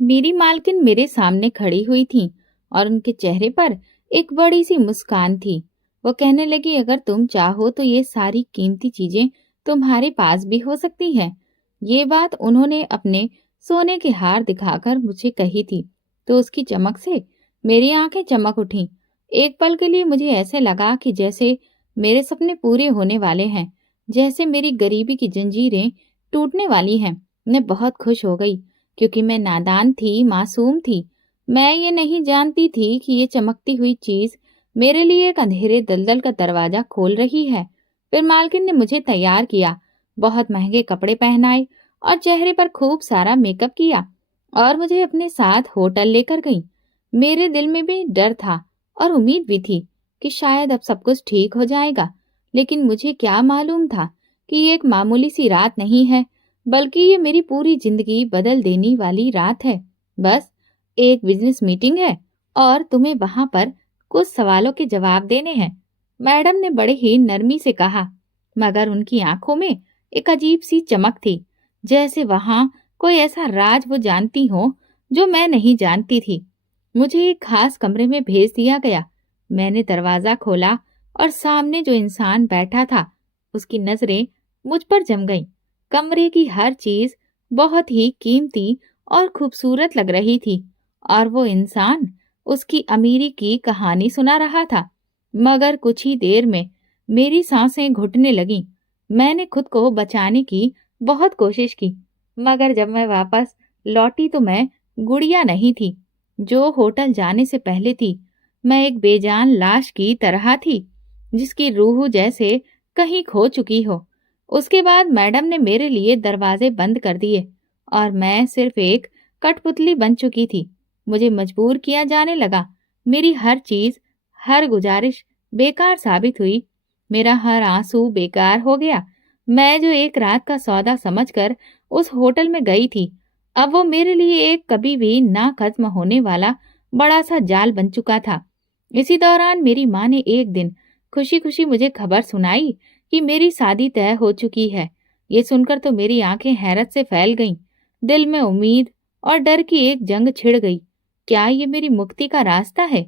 मेरी मालकिन मेरे सामने खड़ी हुई थी और उनके चेहरे पर एक बड़ी सी मुस्कान थी। वो कहने लगी, अगर तुम चाहो तो ये सारी कीमती चीजें तुम्हारे पास भी हो सकती हैं। ये बात उन्होंने अपने सोने के हार दिखाकर मुझे कही थी। तो उसकी चमक से मेरी आंखें चमक उठीं। एक पल के लिए मुझे ऐसे लगा कि जैसे मेरे सपने पूरे होने वाले हैं, जैसे मेरी गरीबी की जंजीरें टूटने वाली हैं। मैं बहुत खुश हो गई, क्योंकि मैं नादान थी, मासूम थी। मैं ये नहीं जानती थी कि ये चमकती हुई चीज मेरे लिए एक अंधेरे दलदल का दरवाजा खोल रही है। फिर मालकिन ने मुझे तैयार किया, बहुत महंगे कपड़े पहनाए और चेहरे पर खूब सारा मेकअप किया और मुझे अपने साथ होटल लेकर गई। मेरे दिल में भी डर था और उम्मीद भी थी कि शायद अब सब कुछ ठीक हो जाएगा। लेकिन मुझे क्या मालूम था कि ये एक मामूली सी रात नहीं है, बल्कि ये मेरी पूरी जिंदगी बदल देने वाली रात है। बस एक बिजनेस मीटिंग है और तुम्हें वहां पर कुछ सवालों के जवाब देने हैं, मैडम ने बड़े ही नरमी से कहा। मगर उनकी आंखों में एक अजीब सी चमक थी, जैसे वहां कोई ऐसा राज वो जानती हो जो मैं नहीं जानती थी। मुझे एक खास कमरे में भेज दिया गया। मैंने दरवाजा खोला और सामने जो इंसान बैठा था, उसकी नजरें मुझ पर जम गईं। कमरे की हर चीज बहुत ही कीमती और खूबसूरत लग रही थी और वो इंसान उसकी अमीरी की कहानी सुना रहा था। मगर कुछ ही देर में मेरी सांसें घुटने लगीं। मैंने खुद को बचाने की बहुत कोशिश की, मगर जब मैं वापस लौटी तो मैं गुड़िया नहीं थी जो होटल जाने से पहले थी। मैं एक बेजान लाश की तरह थी, जिसकी रूह जैसे कहीं खो चुकी हो। उसके बाद मैडम ने मेरे लिए दरवाजे बंद कर दिए और मैं सिर्फ एक कठपुतली बन चुकी थी। मुझे मजबूर किया जाने लगा। मेरी हर चीज, हर गुजारिश बेकार साबित हुई। मेरा हर आंसू बेकार हो गया। मैं जो एक रात का सौदा समझकर उस होटल में गई थी, अब वो मेरे लिए एक कभी भी ना खत्म होने वाला बड़ा सा जाल बन चुका था। इसी दौरान मेरी माँ ने एक दिन खुशी खुशी मुझे खबर सुनाई कि मेरी शादी तय हो चुकी है। ये सुनकर तो मेरी आंखें हैरत से फैल गईं। दिल में उम्मीद और डर की एक जंग छिड़ गई। क्या ये मेरी मुक्ति का रास्ता है?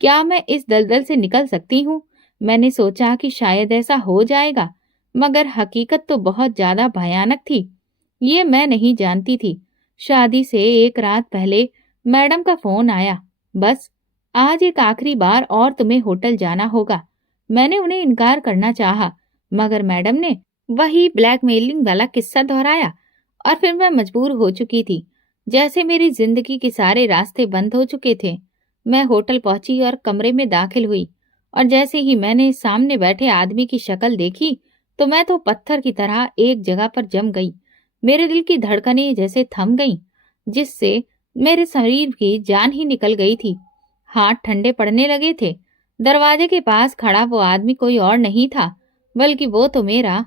क्या मैं इस दलदल से निकल सकती हूँ? मैंने सोचा कि शायद ऐसा हो जाएगा, मगर हकीकत तो बहुत ज्यादा भयानक थी। ये मैं नहीं जानती थी। शादी से एक रात पहले मैडम का फोन आया, बस आज एक आखिरी बार और तुम्हें होटल जाना होगा। मैंने उन्हें इनकार करना चाहा, मगर मैडम ने वही ब्लैकमेलिंग वाला किस्सा दोहराया और फिर मैं मजबूर हो चुकी थी। जैसे मेरी जिंदगी के सारे रास्ते बंद हो चुके थे। मैं होटल पहुंची और कमरे में दाखिल हुई और जैसे ही मैंने सामने बैठे आदमी की शक्ल देखी, तो मैं तो पत्थर की तरह एक जगह पर जम गई। मेरे दिल की धड़कनें जैसे थम गईं, जिससे मेरे शरीर की जान ही निकल गई थी। हाथ ठंडे पड़ने लगे थे। दरवाजे के पास खड़ा वो आदमी कोई और नहीं था, बल्कि वो तो मेरा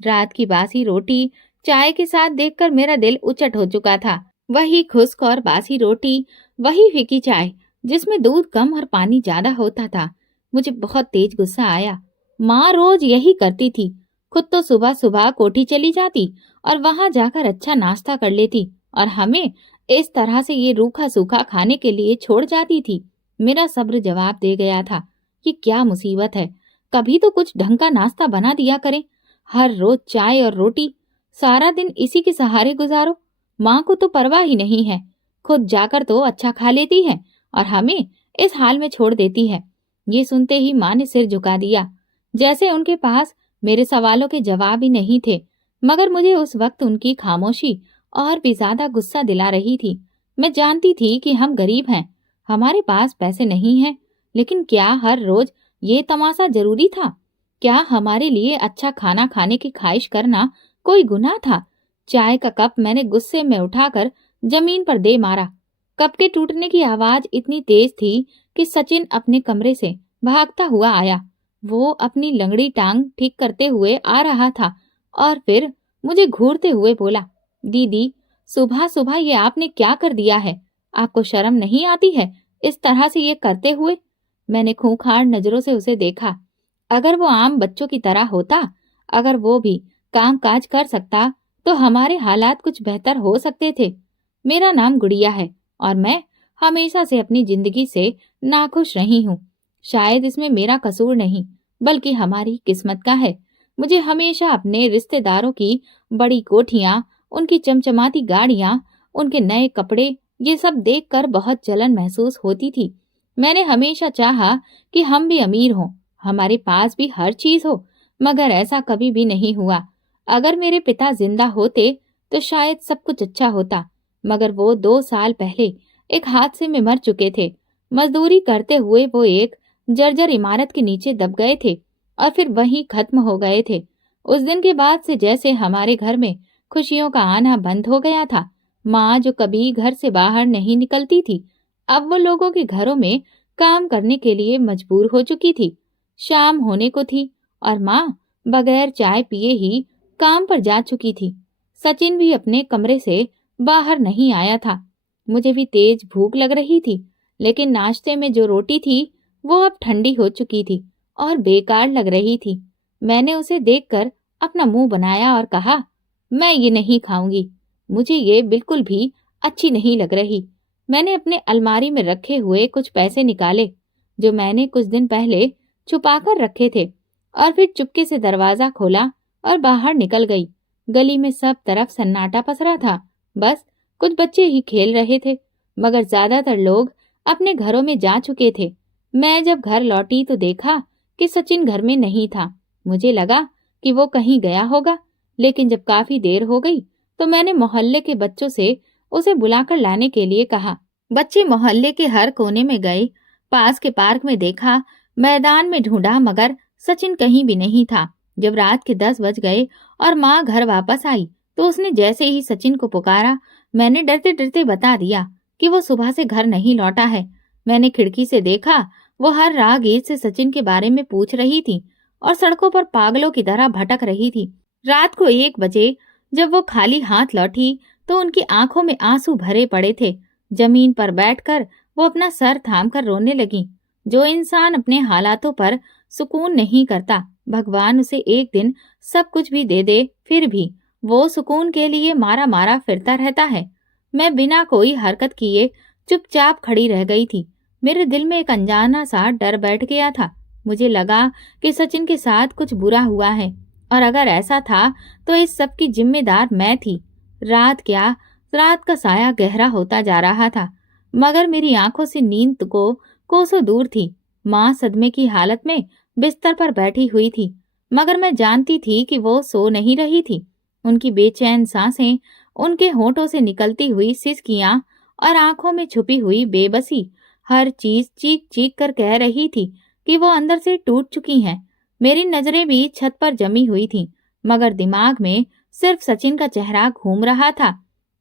रात की बासी रोटी चाय के साथ देखकर मेरा दिल उचट हो चुका था। वही खुश्क और बासी रोटी, वही फीकी चाय जिसमें दूध कम और पानी ज्यादा होता था। मुझे बहुत तेज गुस्सा आया। माँ रोज यही करती थी। खुद तो सुबह सुबह कोठी चली जाती और वहां जाकर अच्छा नाश्ता कर लेती और हमें इस तरह से ये रूखा सूखा खाने के लिए छोड़ जाती थी। मेरा सब्र जवाब दे गया था कि क्या मुसीबत है, कभी तो कुछ ढंग का नाश्ता बना दिया करें। हर रोज चाय और रोटी, सारा दिन इसी के सहारे गुजारो। माँ को तो परवाह ही नहीं है, खुद जाकर तो अच्छा खा लेती है और हमें इस हाल में छोड़ देती है। ये सुनते ही माँ ने सिर झुका दिया, जैसे उनके पास मेरे सवालों के जवाब ही नहीं थे। मगर मुझे उस वक्त उनकी खामोशी और भी ज्यादा गुस्सा दिला रही थी। मैं जानती थी कि हम गरीब हैं, हमारे पास पैसे नहीं हैं, लेकिन क्या हर रोज ये तमाशा जरूरी था? क्या हमारे लिए अच्छा खाना खाने की ख्वाहिश करना कोई गुनाह था? चाय का कप मैंने गुस्से में उठाकर जमीन पर दे मारा। कप के टूटने की आवाज इतनी तेज थी कि सचिन अपने कमरे से भागता हुआ आया। वो अपनी लंगड़ी टांग ठीक करते हुए आ रहा था और फिर मुझे घूरते हुए बोला, दीदी, सुबह सुबह ये आपने क्या कर दिया है? आपको शर्म नहीं आती है इस तरह से ये करते हुए? मैंने खूंखार नजरों से उसे देखा। अगर वो आम बच्चों की तरह होता, अगर वो भी काम काज कर सकता, तो हमारे हालात कुछ बेहतर हो सकते थे। मेरा नाम गुड़िया है और मैं हमेशा से अपनी जिंदगी से नाखुश रही हूँ। शायद इसमें मेरा कसूर नहीं, बल्कि हमारी किस्मत का है। मुझे हमेशा अपने रिश्तेदारों की बड़ी कोठियाँ, उनकी चमचमाती गाड़ियाँ, उनके नए कपड़े, ये सब देखकर बहुत जलन महसूस होती थी। मैंने हमेशा चाहा कि हम भी अमीर हों, हमारे पास भी हर चीज हो, मगर ऐसा कभी भी नहीं हुआ। अगर मेरे पिता जिंदा होते तो शायद सब कुछ अच्छा होता, मगर वो 2 साल पहले एक हादसे में मर चुके थे। मजदूरी करते हुए वो एक जर्जर इमारत के नीचे दब गए थे और फिर वहीं खत्म हो गए थे। उस दिन के बाद से जैसे हमारे घर में खुशियों का आना बंद हो गया था। माँ जो कभी घर से बाहर नहीं निकलती थी, अब वो लोगों के घरों में काम करने के लिए मजबूर हो चुकी थी। शाम होने को थी और माँ बगैर चाय पिए ही काम पर जा चुकी थी। सचिन भी अपने कमरे से बाहर नहीं आया था। मुझे भी तेज भूख लग रही थी, लेकिन नाश्ते में जो रोटी थी वो अब ठंडी हो चुकी थी और बेकार लग रही थी। मैंने उसे देखकर अपना मुंह बनाया और कहा, मैं ये नहीं खाऊंगी, मुझे ये बिल्कुल भी अच्छी नहीं लग रही। मैंने अपने अलमारी में रखे हुए कुछ पैसे निकाले जो मैंने कुछ दिन पहले छुपाकर रखे थे और फिर चुपके से दरवाजा खोला और बाहर निकल गई। गली में सब तरफ सन्नाटा पसरा था। बस कुछ बच्चे ही खेल रहे थे, मगर ज्यादातर लोग अपने घरों में जा चुके थे। मैं जब घर लौटी तो देखा कि सचिन घर में नहीं था। मुझे लगा कि वो कहीं गया होगा, लेकिन जब काफी देर हो गई तो मैंने मोहल्ले के बच्चों से उसे बुलाकर लाने के लिए कहा। बच्चे मोहल्ले के हर कोने में गए, पास के पार्क में देखा, मैदान में ढूंढा, मगर सचिन कहीं भी नहीं था। जब रात के 10 बज गए और माँ घर वापस आई तो उसने जैसे ही सचिन को पुकारा, मैंने डरते डरते बता दिया कि वो सुबह से घर नहीं लौटा है। मैंने खिड़की से देखा, वो हर राहगीर से सचिन के बारे में पूछ रही थी और सड़कों पर पागलों की तरह भटक रही थी। रात को 1 बजे जब वो खाली हाथ लौटी तो उनकी आंखों में आंसू भरे पड़े थे। जमीन पर बैठकर वो अपना सर थामकर रोने लगी। जो इंसान अपने हालातों पर सुकून नहीं करता, भगवान उसे एक दिन सब कुछ भी दे दे, फिर भी वो सुकून के लिए मारा मारा फिरता रहता है। मैं बिना कोई हरकत किए चुपचाप खड़ी रह गई थी। मेरे दिल में एक अनजाना सा डर बैठ गया था। मुझे लगा कि सचिन के साथ कुछ बुरा हुआ है, और अगर ऐसा था तो इस सब की जिम्मेदार मैं थी। रात का साया गहरा होता जा रहा था, मगर मेरी आंखों से नींद को कोसों दूर थी। माँ सदमे की हालत में बिस्तर पर बैठी हुई थी, मगर मैं जानती थी कि वो सो नहीं रही थी। उनकी बेचैन सांसें, उनके होठों से निकलती हुई सिसकियां और आंखों में छुपी हुई बेबसी, हर चीज चीख चीख कर कह रही थी कि वो अंदर से टूट चुकी हैं। मेरी नजरें भी छत पर जमी हुई थीं, मगर दिमाग में सिर्फ सचिन का चेहरा घूम रहा था।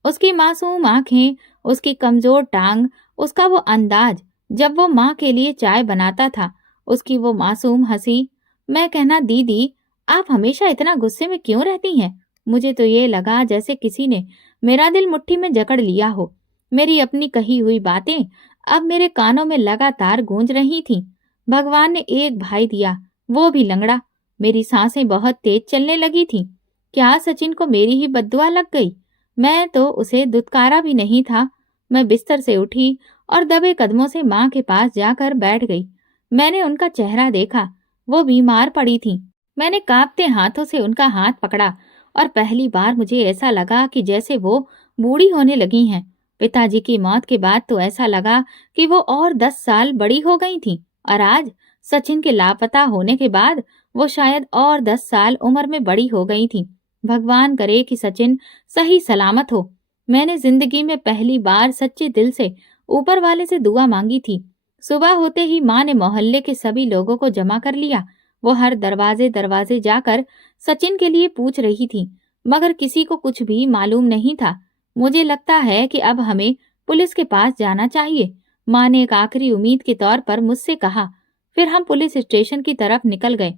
उसकी मासूम आंखें, उसकी कमजोर टांग, उसका वो अंदाज जब वो माँ के लिए चाय बनाता था, उसकी वो मासूम हंसी। मैं कहना, दीदी आप हमेशा इतना गुस्से में क्यों रहती हैं? मुझे तो ये लगा जैसे किसी ने मेरा दिल मुट्ठी में जकड़ लिया हो। मेरी अपनी कही हुई बातें अब मेरे कानों में लगातार गूंज रही थीं। भगवान ने एक भाई दिया, वो भी लंगड़ा। मेरी सांसें बहुत तेज चलने लगी थीं। क्या सचिन को मेरी ही बद्दुआ लग गई? मैं तो उसे दुत्कारा भी नहीं था। मैं बिस्तर से उठी और दबे कदमों से माँ के पास जाकर बैठ गई। मैंने उनका चेहरा देखा, वो बीमार पड़ी थीं। मैंने कांपते हाथों से उनका हाथ पकड़ा और पहली बार मुझे ऐसा लगा कि जैसे वो बूढ़ी होने लगी हैं। पिताजी की मौत के बाद तो ऐसा लगा कि वो और 10 साल बड़ी हो गई थीं, और आज सचिन के लापता होने के बाद वो शायद और 10 साल उम्र में बड़ी हो गई थीं। भगवान करे कि सचिन सही सलामत हो। मैंने जिंदगी में पहली बार सच्चे दिल से ऊपर वाले से दुआ मांगी थी। सुबह होते ही माँ ने मोहल्ले के सभी लोगों को जमा कर लिया। वो हर दरवाजे दरवाजे जाकर सचिन के लिए पूछ रही थी, मगर किसी को कुछ भी मालूम नहीं था। मुझे लगता है कि अब हमें पुलिस के पास जाना चाहिए, माँ ने एक आखिरी उम्मीद के तौर पर मुझसे कहा। फिर हम पुलिस स्टेशन की तरफ निकल गए।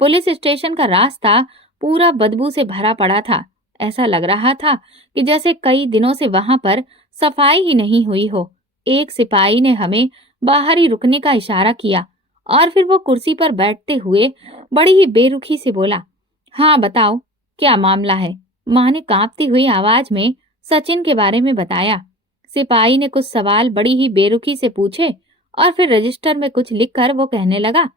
पुलिस स्टेशन का रास्ता पूरा बदबू से भरा पड़ा था। ऐसा लग रहा था कि जैसे कई दिनों से वहां पर सफाई ही नहीं हुई हो। एक सिपाही ने हमें बाहर ही रुकने का इशारा किया और फिर वो कुर्सी पर बैठते हुए बड़ी ही बेरुखी से बोला, हाँ बताओ, क्या मामला है? माँ ने कांपती हुई आवाज में सचिन के बारे में बताया। सिपाही ने कुछ सवाल बड़ी ही बेरुखी से पूछे और फिर रजिस्टर में कुछ लिखकर वो कहने लगा,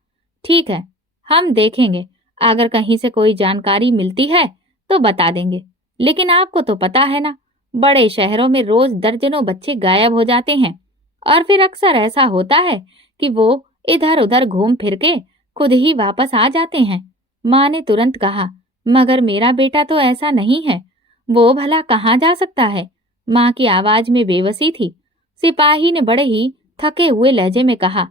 ठीक है, हम देखेंगे, अगर कहीं से कोई जानकारी मिलती है तो बता देंगे। लेकिन आपको तो पता है ना, बड़े शहरों में रोज दर्जनों बच्चे गायब हो जाते हैं और फिर अक्सर ऐसा होता है कि वो इधर उधर घूम फिर के खुद ही वापस आ जाते हैं। माँ ने तुरंत कहा, मगर मेरा बेटा तो ऐसा नहीं है, वो भला कहाँ जा सकता है? माँ की आवाज में बेबसी थी। सिपाही ने बड़े ही थके हुए लहजे में कहा,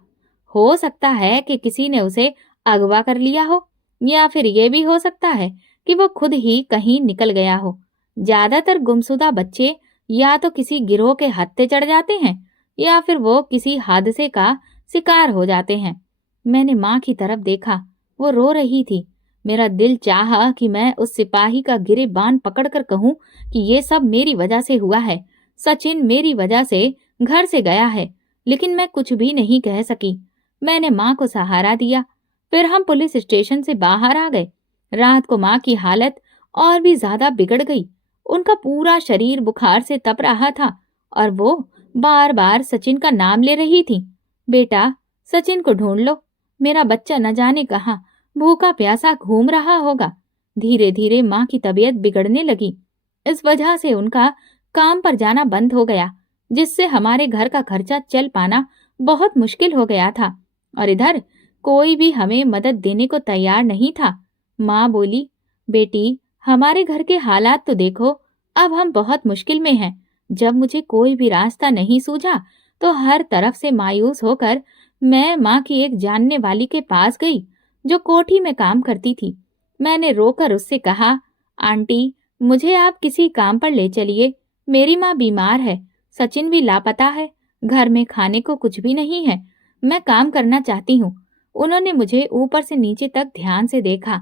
हो सकता है कि किसी ने उसे अगवा कर लिया हो, या फिर ये भी हो सकता है कि वो खुद ही कहीं निकल गया हो। ज्यादातर गुमशुदा बच्चे या तो किसी गिरोह के हत्थे चढ़ जाते हैं या फिर वो किसी हादसे का शिकार हो जाते हैं। मैंने माँ की तरफ देखा, वो रो रही थी। मेरा दिल चाहा कि मैं उस सिपाही का गिरेबान पकड़कर कहूं कि ये सब मेरी वजह से हुआ है, सचिन मेरी वजह से घर से गया है, लेकिन मैं कुछ भी नहीं कह सकी। मैंने माँ को सहारा दिया। फिर हम पुलिस स्टेशन से बाहर आ गए। रात को माँ की हालत और भी ज्यादा बिगड़ गई। उनका पूरा शरीर बुखार से तप रहा था और वो बार बार सचिन का नाम ले रही थी। बेटा, सचिन को ढूंढ लो, मेरा बच्चा न जाने कहाँ भूखा प्यासा घूम रहा होगा। धीरे धीरे माँ की तबीयत बिगड़ने लगी। इस वजह से उनका काम पर जाना बंद हो गया, जिससे हमारे घर का खर्चा चल पाना बहुत मुश्किल हो गया था। और इधर कोई भी हमें मदद देने को तैयार नहीं था। माँ बोली, बेटी, हमारे घर के हालात तो देखो, अब हम बहुत मुश्किल में हैं। जब मुझे कोई भी रास्ता नहीं सूझा तो हर तरफ से मायूस होकर मैं माँ की एक जानने वाली के पास गई, जो कोठी में काम करती थी। मैंने रोकर उससे कहा, आंटी, मुझे आप किसी काम पर ले चलिए, मेरी माँ बीमार है, सचिन भी लापता है, घर में खाने को कुछ भी नहीं है, मैं काम करना चाहती हूँ। उन्होंने मुझे ऊपर से नीचे तक ध्यान से देखा,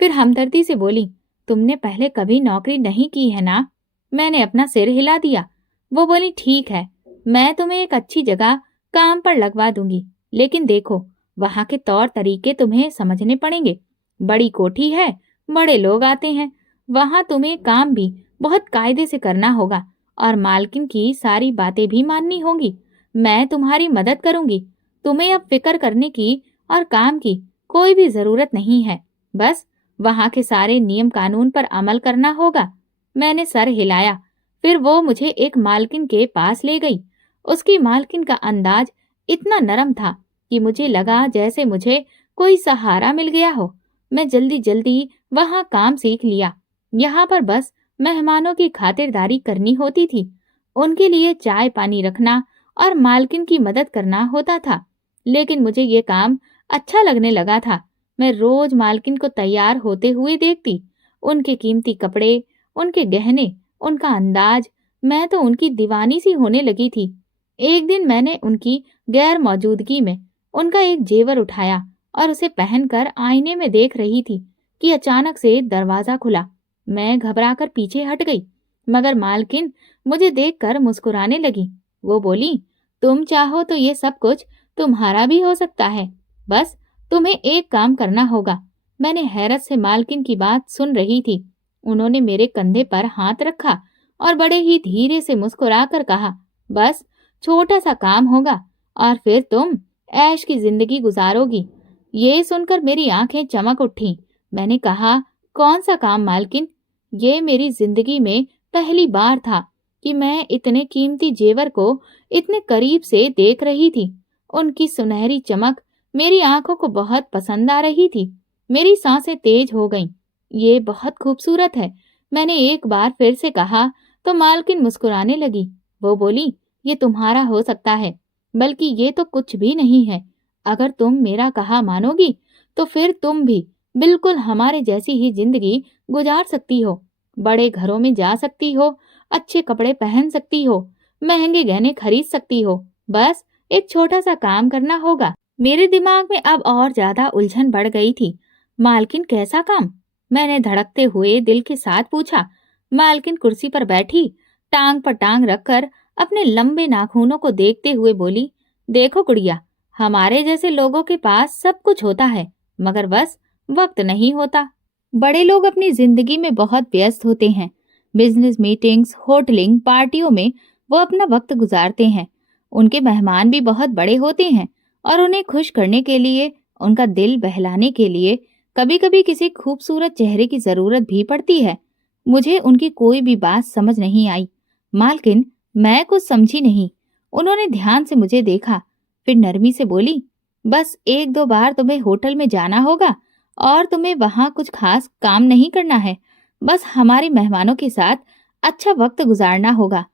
फिर हमदर्दी से बोली, तुमने पहले कभी नौकरी नहीं की है ना? मैंने अपना सिर हिला दिया। वो बोली, ठीक है, मैं तुम्हें एक अच्छी जगह काम पर लगवा दूंगी, लेकिन देखो, वहां के तौर तरीके तुम्हें समझने पड़ेंगे। बड़ी कोठी है, बड़े लोग आते हैं, वहां तुम्हें काम भी बहुत कायदे से करना होगा और मालकिन की सारी बातें भी माननी होंगी। मैं तुम्हारी मदद करूंगी, तुम्हें अब फिक्र करने की और काम की कोई भी जरूरत नहीं है, बस वहां के सारे नियम कानून पर अमल करना होगा। मैंने सर हिलाया। फिर वो मुझे एक मालकिन के पास ले गई। उसकी मालकिन का अंदाज इतना नरम था कि मुझे लगा जैसे मुझे कोई सहारा मिल गया हो। मैं जल्दी जल्दी वहां काम सीख लिया। यहाँ पर बस मेहमानों की खातिरदारी करनी होती थी, उनके लिए चाय पानी रखना और मालकिन की मदद करना होता था। लेकिन मुझे ये काम अच्छा लगने लगा था। मैं रोज मालकिन को तैयार होते हुए देखती, उनके कीमती कपड़े, उनके गहने, उनका अंदाज, मैं तो उनकी दीवानी सी होने लगी थी। एक दिन मैंने उनकी गैर मौजूदगी में उनका एक जेवर उठाया और उसे पहनकर आईने में देख रही थी कि अचानक से दरवाजा खुला। मैं घबराकर पीछे हट गई, मगर मालकिन मुझे देखकर मुस्कुराने लगी। वो बोली, तुम चाहो तो ये सब कुछ तुम्हारा भी हो सकता है, बस तुम्हें एक काम करना होगा। मैंने हैरत से मालकिन की बात सुन रही थी। उन्होंने मेरे कंधे पर हाथ रखा और बड़े ही धीरे से मुस्कुराकर कहा, बस छोटा सा काम होगा और फिर तुम ऐश की जिंदगी गुजारोगी। ये सुनकर मेरी आंखें चमक उठी। मैंने कहा, कौन सा काम मालकिन? ये मेरी जिंदगी में पहली बार था कि मैं इतने कीमती जेवर को इतने करीब से देख रही थी। उनकी सुनहरी चमक मेरी आंखों को बहुत पसंद आ रही थी। मेरी सांसें तेज हो गईं। ये बहुत खूबसूरत है, मैंने एक बार फिर से कहा तो मालकिन मुस्कुराने लगी। वो बोली, ये तुम्हारा हो सकता है, बल्कि ये तो कुछ भी नहीं है। अगर तुम मेरा कहा मानोगी तो फिर तुम भी बिल्कुल हमारे जैसी ही जिंदगी गुजार सकती हो। बड़े घरों में जा सकती हो, अच्छे कपड़े पहन सकती हो, महंगे गहने खरीद सकती हो। बस एक छोटा सा काम करना होगा। मेरे दिमाग में अब और ज्यादा उलझन बढ़ गई थी। मालकिन कैसा काम? मैंने धड़कते हुए दिल के साथ पूछा। मालकिन कुर्सी पर बैठी, टांग पर टांग रखकर अपने लंबे नाखूनों को देखते हुए बोली, देखो गुड़िया, हमारे जैसे लोगों के पास सब कुछ होता है, मगर बस वक्त नहीं होता। बड़े लोग अपनी जिंदगी में बहुत व्यस्त होते हैं, बिजनेस मीटिंग्स, होटलिंग, पार्टियों में वो अपना वक्त गुजारते हैं। उनके मेहमान भी बहुत बड़े होते हैं और उन्हें खुश करने के लिए, उनका दिल बहलाने के लिए कभी-कभी किसी खूबसूरत चेहरे की जरूरत भी पड़ती है। मुझे उनकी कोई भी बात समझ नहीं आई। मालकिन, मैं कुछ समझी नहीं। उन्होंने ध्यान से मुझे देखा, फिर नरमी से बोली, बस एक दो बार तुम्हें होटल में जाना होगा और तुम्हें वहां कुछ खास काम नहीं करना है। बस हमारे मेहमानों के साथ अच्छा वक्त गुजारना होगा।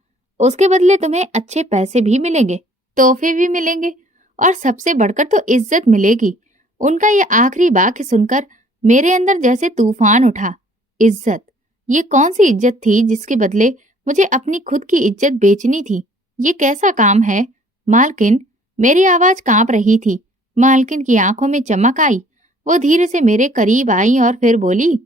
उसके बदले तुम्हें अच्छे पैसे भी मिलेंगे, तोहफे भी मिलेंगे और सबसे बढ़कर तो इज्जत मिलेगी। उनका ये आखिरी वाक्य सुनकर मेरे अंदर जैसे तूफान उठा। इज्जत? ये कौन सी इज्जत थी जिसके बदले मुझे अपनी खुद की इज्जत बेचनी थी? ये कैसा काम है? मालकिन, मेरी आवाज कांप रही थी। मालकिन की आंखों में चमक आई। वो धीरे से मेरे करीब आई और फिर बोली,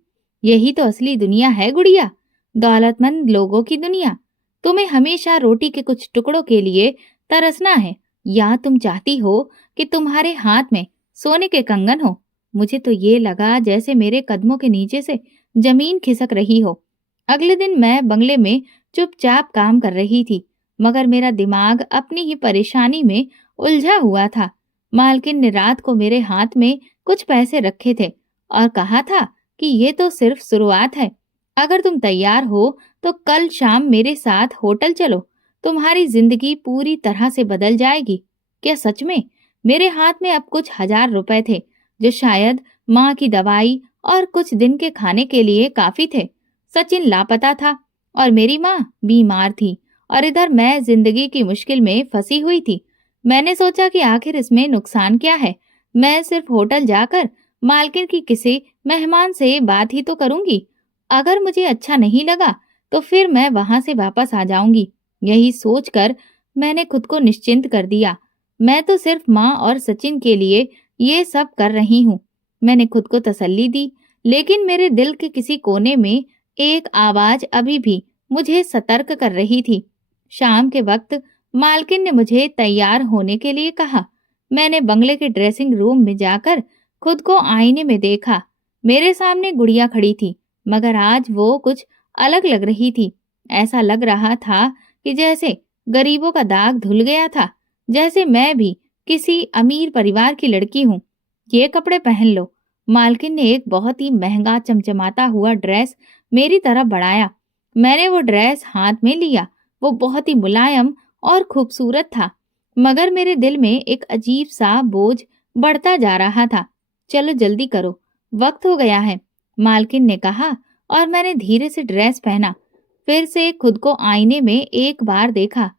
यही तो असली दुनिया है गुड़िया, दौलतमंद लोगों की दुनिया। तुम्हें हमेशा रोटी के कुछ टुकड़ों के लिए तरसना है, या तुम चाहती हो कि तुम्हारे हाथ में सोने के कंगन हो? मुझे तो ये लगा जैसे मेरे कदमों के नीचे से जमीन खिसक रही हो। अगले दिन मैं बंगले में चुपचाप काम कर रही थी, मगर मेरा दिमाग अपनी ही परेशानी में उलझा हुआ था। मालकिन ने रात को मेरे हाथ में कुछ पैसे रखे थे और कहा था कि ये तो सिर्फ शुरुआत है। अगर तुम तैयार हो तो कल शाम मेरे साथ होटल चलो, तुम्हारी जिंदगी पूरी तरह से बदल जाएगी। क्या सच में? मेरे हाथ में अब कुछ 1,000 रुपए थे, जो शायद माँ की दवाई और कुछ दिन के खाने के लिए काफी थे। सचिन लापता था और मेरी माँ बीमार थी और इधर मैं जिंदगी की मुश्किल में फंसी हुई थी। मैंने सोचा कि आखिर इसमें नुकसान क्या है, मैं सिर्फ होटल जाकर मालकिन की किसी मेहमान से बात ही तो करूंगी। अगर मुझे अच्छा नहीं लगा तो फिर मैं वहां से वापस आ जाऊंगी। यही सोचकर मैंने खुद को निश्चिंत कर दिया। मैं तो सिर्फ माँ और सचिन के लिए ये सब कर रही हूँ। मैंने खुद को तसल्ली दी, लेकिन मेरे दिल के किसी कोने में एक आवाज अभी भी मुझे सतर्क कर रही थी। शाम के वक्त मालकिन ने मुझे तैयार होने के लिए कहा। मैंने बंगले के ड्रेसिंग रूम में जाकर खुद को आईने में देखा। मेरे सामने गुड़िया खड़ी थी, मगर आज वो कुछ अलग लग रही थी। ऐसा लग रहा था कि जैसे गरीबों का दाग धुल गया था, जैसे मैं भी किसी अमीर परिवार की लड़की हूँ। ये कपड़े पहन लो। मालकिन ने एक बहुत ही महंगा चमचमाता हुआ ड्रेस मेरी तरफ बढ़ाया। मैंने वो ड्रेस हाथ में लिया। वो बहुत ही मुलायम और खूबसूरत था, मगर मेरे दिल में एक अजीब सा बोझ बढ़ता जा रहा था। चलो जल्दी करो, वक्त हो गया है, मालकिन ने कहा और मैंने धीरे से ड्रेस पहना। फिर से खुद को आईने में एक बार देखा।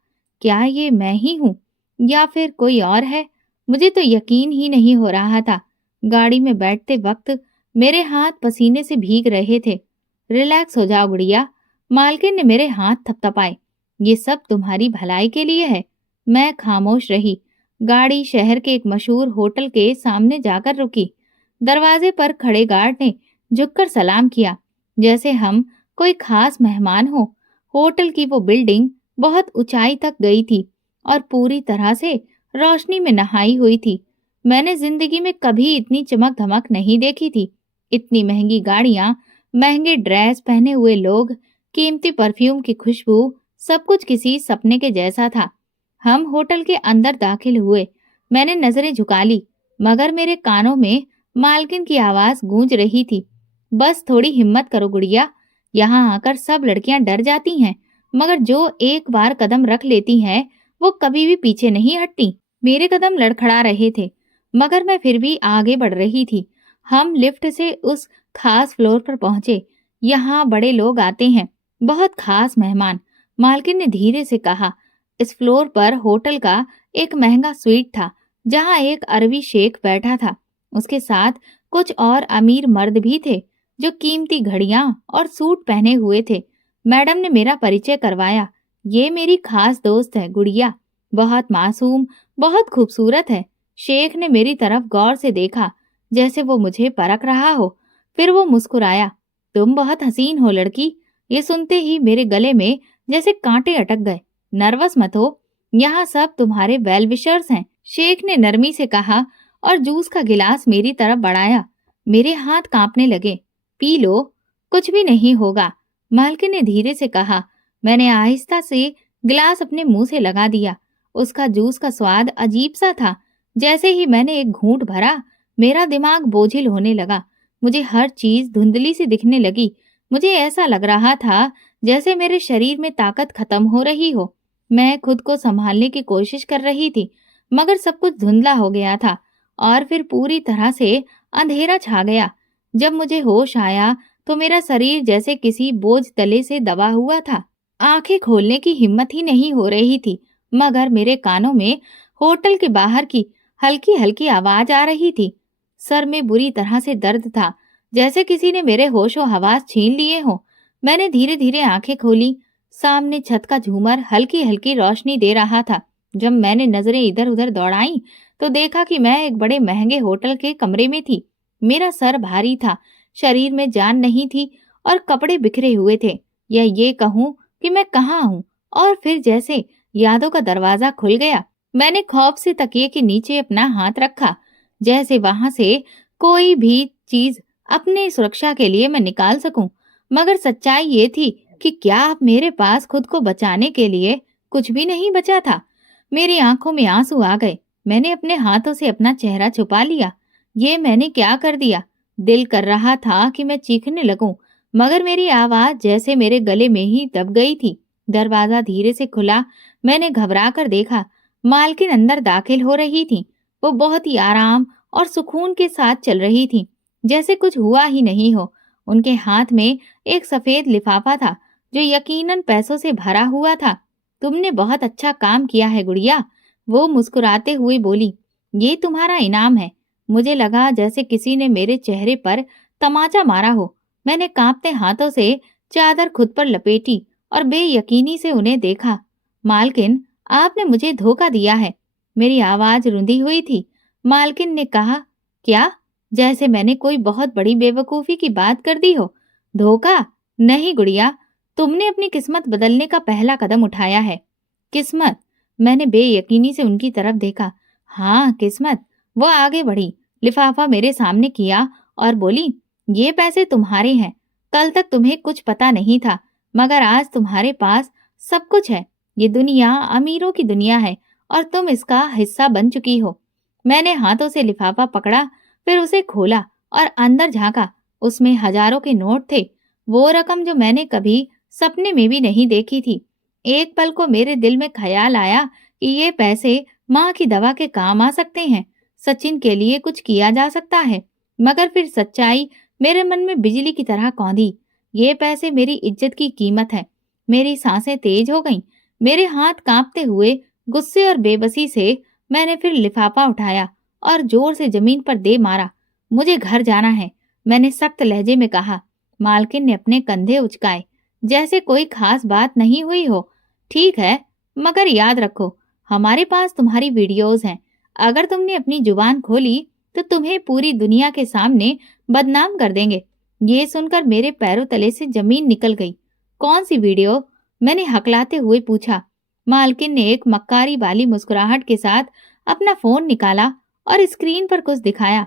क्या ये मैं ही हूँ या फिर कोई और है? मुझे तो यकीन ही नहीं हो रहा था। गाड़ी में बैठते वक्त मेरे हाथ पसीने से भीग रहे थे। रिलैक्स हो जाओ गुड़िया, मालकिन ने मेरे हाथ थपथपाए। ये सब तुम्हारी भलाई के लिए है। मैं खामोश रही। गाड़ी शहर के एक मशहूर होटल के सामने जाकर रुकी। दरवाजे पर खड़े गार्ड ने झुककर सलाम किया, जैसे हम कोई खास मेहमान हो। होटल की वो बिल्डिंग बहुत ऊंचाई तक गई थी और पूरी तरह से रोशनी में नहाई हुई थी। मैंने जिंदगी में कभी इतनी चमक धमक नहीं देखी थी। इतनी महंगी गाड़ियां, महंगे ड्रेस पहने हुए लोग, कीमती परफ्यूम की खुशबू, सब कुछ किसी सपने के जैसा था। हम होटल के अंदर दाखिल हुए। मैंने नजरें झुका ली, मगर मेरे कानों में मालकिन की आवाज गूंज रही थी। बस थोड़ी हिम्मत करो गुड़िया, यहाँ आकर सब लड़कियां डर जाती हैं, मगर जो एक बार कदम रख लेती हैं, वो कभी भी पीछे नहीं हटती। मेरे कदम लड़खड़ा रहे थे, मगर मैं फिर भी आगे बढ़ रही थी। हम लिफ्ट से उस खास फ्लोर पर पहुंचे। यहाँ बड़े लोग आते हैं, बहुत खास मेहमान, मालकिन ने धीरे से कहा। इस फ्लोर पर होटल का एक महंगा स्वीट था, जहाँ एक अरबी शेख बैठा था। उसके साथ कुछ और अमीर मर्द भी थे, जो कीमती घड़ियां और सूट पहने हुए थे। मैडम ने मेरा परिचय करवाया। ये मेरी खास दोस्त है गुड़िया, बहुत मासूम, बहुत खूबसूरत है। शेख ने मेरी तरफ गौर से देखा, जैसे वो मुझे परख रहा हो। फिर वो मुस्कुराया। तुम बहुत हसीन हो लड़की। ये सुनते ही मेरे गले में जैसे कांटे अटक गए। नर्वस मत हो, यहाँ सब तुम्हारे वेल विशर्स हैं, शेख ने नरमी से कहा और जूस का गिलास मेरी तरफ बढ़ाया। मेरे हाथ कांपने लगे। पी लो, कुछ भी नहीं होगा। मालकिन ने धीरे से कहा। मैंने आहिस्ता से गिलास अपने मुंह से लगा दिया। उसका जूस का स्वाद अजीब सा था। जैसे ही मैंने एक घूंट भरा, मेरा दिमाग बोझिल होने लगा। मुझे हर चीज धुंधली सी दिखने लगी। मुझे ऐसा लग रहा था जैसे मेरे शरीर में ताकत खत्म हो रही हो। मैं खुद को संभालने की कोशिश कर रही थी, मगर सब कुछ धुंधला हो गया था और फिर पूरी तरह से अंधेरा छा गया। जब मुझे होश आया तो मेरा शरीर जैसे किसी बोझ तले से दबा हुआ था। आंखें खोलने की हिम्मत ही नहीं हो रही थी, मगर मेरे कानों में होटल के बाहर की हल्की हल्की आवाज आ रही थी। सर में बुरी तरह से दर्द था, जैसे किसी ने मेरे होशो हवास छीन लिए हो। मैंने धीरे धीरे आंखें खोली। सामने छत का झूमर हल्की हल्की रोशनी दे रहा था। जब मैंने नजरें इधर उधर दौड़ाई तो देखा कि मैं एक बड़े महंगे होटल के कमरे में थी। मेरा सर भारी था, शरीर में जान नहीं थी और कपड़े बिखरे हुए थे। या ये कहूँ कि मैं कहाँ हूँ। और फिर जैसे यादों का दरवाजा खुल गया, मैंने खौफ से तकिए के नीचे अपना हाथ रखा, जैसे वहां से कोई भी चीज अपने सुरक्षा के लिए मैं निकाल सकूं। मगर सच्चाई ये थी कि क्या अब मेरे पास खुद को बचाने के लिए कुछ भी नहीं बचा था। मेरी आंखों में आंसू आ गए। मैंने अपने हाथों से अपना चेहरा छुपा लिया। ये मैंने क्या कर दिया? दिल कर रहा था कि मैं चीखने लगूं, मगर मेरी आवाज जैसे मेरे गले में ही दब गई थी। दरवाजा धीरे से खुला। मैंने घबरा कर देखा। मालकिन अंदर दाखिल हो रही थी। वो बहुत ही आराम और सुकून के साथ चल रही थी, जैसे कुछ हुआ ही नहीं हो। उनके हाथ में एक सफेद लिफाफा था, जो यकीनन पैसों से भरा हुआ था। तुमने बहुत अच्छा काम किया है गुड़िया, वो मुस्कुराते हुए बोली। ये तुम्हारा इनाम है। मुझे लगा जैसे किसी ने मेरे चेहरे पर तमाचा मारा हो। मैंने कांपते हाथों से चादर खुद पर लपेटी और बेयकीनी से उन्हें देखा। मालकिन, आपने मुझे धोखा दिया है। मेरी आवाज रुंधी हुई थी। मालकिन ने कहा, क्या? जैसे मैंने कोई बहुत बड़ी बेवकूफी की बात कर दी हो। धोखा? नहीं गुड़िया, तुमने अपनी किस्मत बदलने का पहला कदम उठाया है। किस्मत? मैंने बेयकीनी से उनकी तरफ देखा। हाँ, किस्मत। वो आगे बढ़ी, लिफाफा मेरे सामने किया और बोली, ये पैसे तुम्हारे हैं। कल तक तुम्हें कुछ पता नहीं था, मगर आज तुम्हारे पास सब कुछ है। ये दुनिया अमीरों की दुनिया है और तुम इसका हिस्सा बन चुकी हो। मैंने हाथों से लिफाफा पकड़ा, फिर उसे खोला और अंदर झांका। उसमें हजारों के नोट थे, वो रकम जो मैंने कभी सपने में भी नहीं देखी थी। एक पल को मेरे दिल में ख्याल आया कि ये पैसे माँ की दवा के काम आ सकते हैं, सचिन के लिए कुछ किया जा सकता है। मगर फिर सच्चाई मेरे मन में बिजली की तरह कौंधी। ये पैसे मेरी इज्जत की कीमत है। मेरी सांसें तेज हो गईं। मेरे हाथ कांपते हुए गुस्से और बेबसी से मैंने फिर लिफाफा उठाया और जोर से जमीन पर दे मारा। मुझे घर जाना है, मैंने सख्त लहजे में कहा। मालकिन ने अपने कंधे उचकाए, जैसे कोई खास बात नहीं हुई हो। ठीक है, मगर याद रखो, हमारे पास तुम्हारी वीडियोस हैं। अगर तुमने अपनी जुबान खोली तो तुम्हें पूरी दुनिया के सामने बदनाम कर देंगे। ये सुनकर मेरे पैरों तले से जमीन निकल गई। कौन सी वीडियो? मैंने हकलाते हुए पूछा। मालकिन ने एक मक्कारी वाली मुस्कुराहट के साथ अपना फोन निकाला और स्क्रीन पर कुछ दिखाया।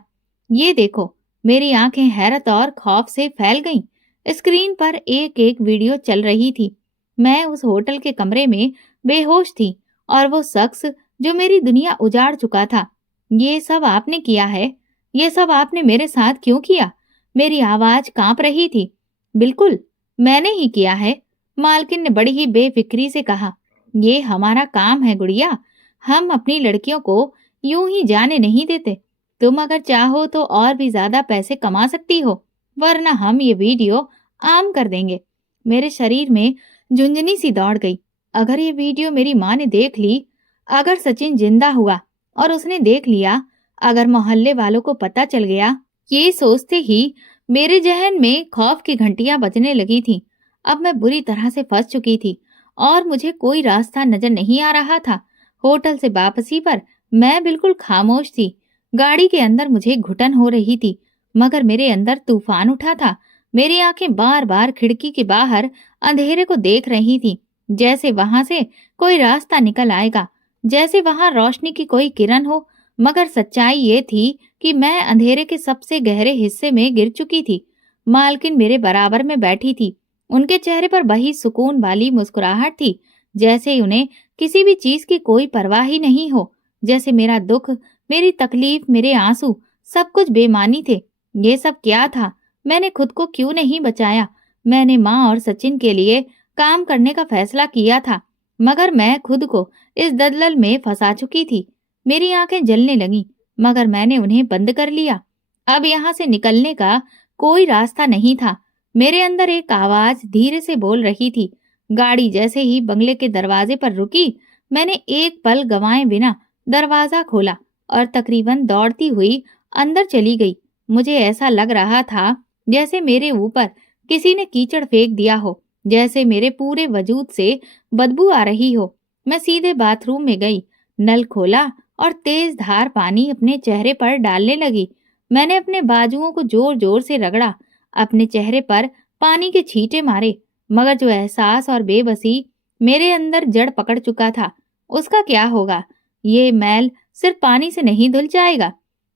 ये देखो। मेरी आंखें हैरत और खौफ से फैल गईं। स्क्रीन पर एक एक वीडियो चल रही थी। मैं उस होटल के कमरे में बेहोश थी और वो शख्स जो मेरी दुनिया उजाड़ चुका था। ये सब आपने किया है? ये सब आपने मेरे साथ क्यों किया? मेरी आवाज कांप रही थी। बिल्कुल, मैंने ही किया है, मालकिन ने बड़ी ही बेफिक्री से कहा। ये हमारा काम है गुड़िया। हम अपनी लड़कियों को यूं ही जाने नहीं देते। तुम अगर चाहो तो और भी ज्यादा पैसे कमा सकती हो, वरना हम ये वीडियो आम कर देंगे। मेरे शरीर में झुंझुनी सी दौड़ गई। अगर ये वीडियो मेरी माँ ने देख ली, अगर सचिन जिंदा हुआ और उसने देख लिया, अगर मोहल्ले वालों को पता चल गया। ये सोचते ही मेरे जहन में खौफ की घंटियां बजने लगी थीं। अब मैं बुरी तरह से फंस चुकी थी और मुझे कोई रास्ता नजर नहीं आ रहा था। होटल से वापसी पर मैं बिल्कुल खामोश थी। गाड़ी के अंदर मुझे घुटन हो रही थी, मगर मेरे अंदर तूफान उठा था। मेरी आंखें बार बार खिड़की के बाहर अंधेरे को देख रही थी, जैसे वहां से कोई रास्ता निकल आएगा, जैसे वहां रोशनी की कोई किरण हो। मगर सच्चाई ये थी कि मैं अंधेरे के सबसे गहरे हिस्से में गिर चुकी थी। मालकिन मेरे बराबर में बैठी थी। उनके चेहरे पर वही सुकून वाली मुस्कुराहट थी, जैसे उन्हें किसी भी चीज की कोई परवाह ही नहीं हो। जैसे मेरा दुख, मेरी तकलीफ, मेरे आंसू सब कुछ बेमानी थे। ये सब क्या था? मैंने खुद को क्यों नहीं बचाया? मैंने माँ और सचिन के लिए काम करने का फैसला किया था, मगर मैं खुद को इस दलदल में फंसा चुकी थी। मेरी आंखें जलने लगीं, मगर मैंने उन्हें बंद कर लिया। अब यहाँ से निकलने का कोई रास्ता नहीं था। मेरे अंदर एक आवाज धीरे से बोल रही थी। गाड़ी जैसे ही बंगले के दरवाजे पर रुकी, मैंने एक पल गंवाए बिना दरवाजा खोला और तकरीबन दौड़ती हुई अंदर चली गई। मुझे ऐसा लग रहा था जैसे मेरे ऊपर किसी ने कीचड़ फेंक दिया हो, जैसे मेरे पूरे वजूद से बदबू आ रही हो। मैं सीधे बाथरूम में गई, नल खोला और तेज धार पानी अपने चेहरे पर डालने लगी। मैंने अपने बाजुओं को जोर जोर से रगड़ा, अपने चेहरे पर पानी के छींटे मारे, मगर जो एहसास और बेबसी मेरे अंदर जड़ पकड़ चुका था, उसका क्या होगा? ये मैल सिर्फ पानी से नहीं धुल जाएगा।